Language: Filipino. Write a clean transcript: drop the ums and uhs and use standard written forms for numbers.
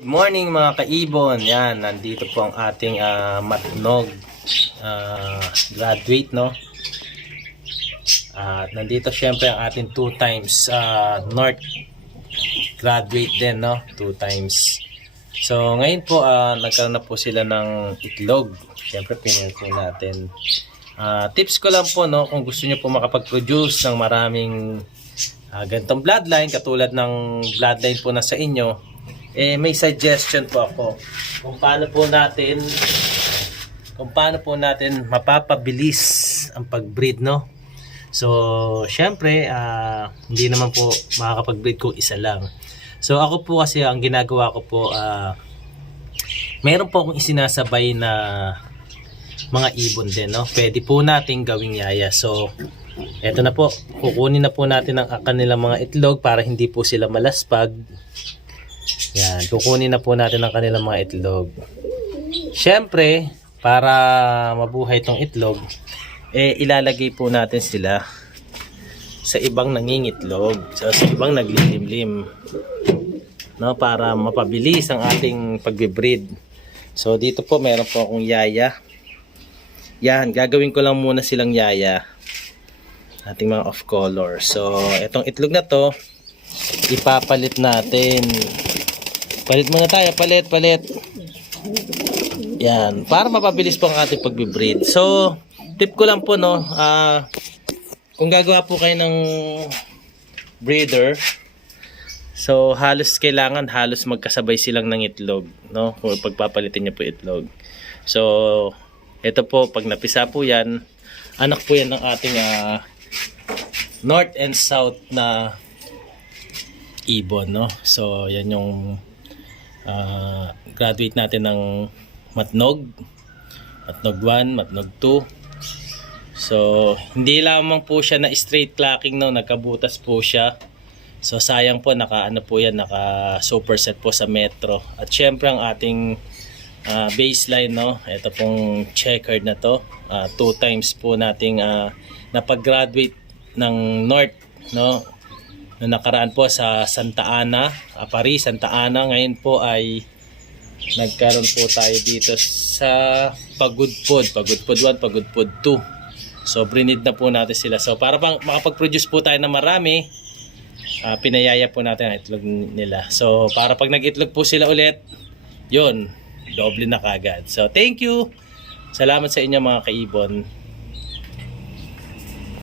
Good morning mga kaibon. Yan, nandito po ang ating matnog graduate, no? At nandito syempre ang ating 2 times North graduate din, no? 2 times. So ngayon po nagkaroon na po sila ng itlog. Syempre pinili po natin. Tips ko lang po, no, kung gusto niyo po makapag-produce ng maraming ganitong bloodline katulad ng bloodline po na sa inyo, may suggestion po ako kung paano po natin mapapabilis ang pag-breed, no? So, syempre, hindi naman po makakapag-breed kung isa lang. So, ako po kasi ang ginagawa ko po, meron po akong isinasabay na mga ibon din, no? Pwede po nating gawing yaya. So, eto na po, kukunin na po natin ang kanilang mga itlog para hindi po sila malaspag. Yan, kukunin na po natin ang kanilang mga itlog. Siyempre, para mabuhay itong itlog, ilalagay po natin sila sa ibang nangingitlog, sa ibang naglilimlim, no, para mapabilis ang ating pagbe-breed. So, dito po meron po akong yaya. Yan, gagawin ko lang muna silang yaya. Ating mga off color. So, itong itlog na to, ipapalit natin. Palit muna tayo, palit. Yan, para mapabilis po ang ating pagbe-breed. So, tip ko lang po, no, kung gagawa po kayo ng breeder, so halos magkasabay silang ng itlog, no, kung pagpapalitin niyo po itlog. So, ito po, pag napisa po yan, anak po yan ng ating North and South na ibon, no. So, yan yung graduate natin ng matnog 1, matnog 2. So, hindi lamang po siya na straight clacking, no, nagkabutas po siya. So, sayang po, naka superset po sa metro. At syempre ang ating baseline, no, ito pong checkered na to, 2 times po nating napag-graduate ng North, no. Noong nakaraan po sa Santa Ana, Paris, Santa Ana. Ngayon po ay nagkaroon po tayo dito sa Pagudpod 1, Pagudpod 2. So, brinid na po natin sila. So, para pang makapag-produce po tayo ng marami, pinayaya po natin ang itlog nila. So, para pag nag-itlog po sila ulit, yun, doble na kagad. So, thank you. Salamat sa inyo mga kaibon.